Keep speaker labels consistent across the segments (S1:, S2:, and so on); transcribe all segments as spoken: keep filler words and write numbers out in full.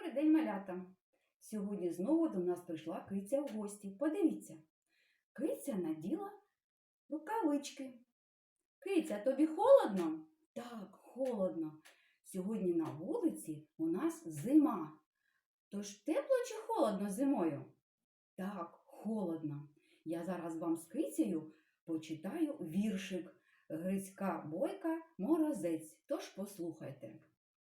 S1: Добрий день, малята! Сьогодні знову до нас прийшла киця в гості. Подивіться, киця наділа рукавички. Киця, тобі холодно? Так, холодно. Сьогодні на вулиці у нас зима. Тож тепло чи холодно зимою? Так, холодно. Я зараз вам з кицею почитаю віршик Грицька Бойка «Морозець». Тож послухайте.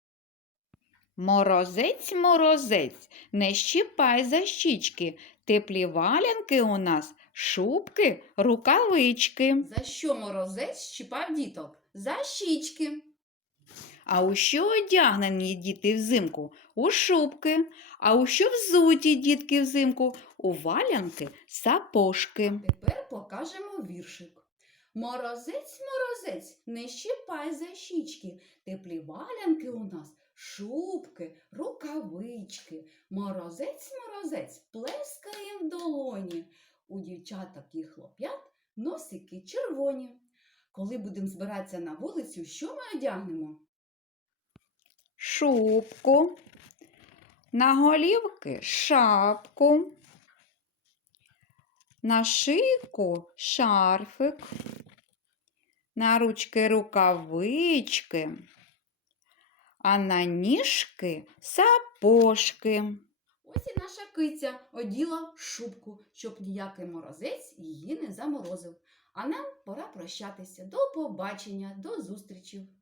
S2: Морозець, морозець, не щіпай за щічки, теплі валянки у нас, шубки, рукавички.
S1: За що морозець щіпав діток? За щічки.
S2: А у що одягнені діти взимку? У шубки. А у що взуті дітки взимку? У валянки, сапожки.
S1: Тепер покажемо віршик. Морозець, морозець, не щипай за щічки, теплі валянки у нас, шубки, рукавички. Морозець, морозець, плескає в долоні. У дівчаток і хлоп'ят носики червоні. Коли будемо збиратися на вулицю, що ми одягнемо?
S2: Шубку, на голівки шапку, на шийку шарфик, на ручки рукавички, а на ніжки сапожки.
S1: Ось і наша киця оділа шубку, щоб ніякий морозець її не заморозив. А нам пора прощатися. До побачення, до зустрічі!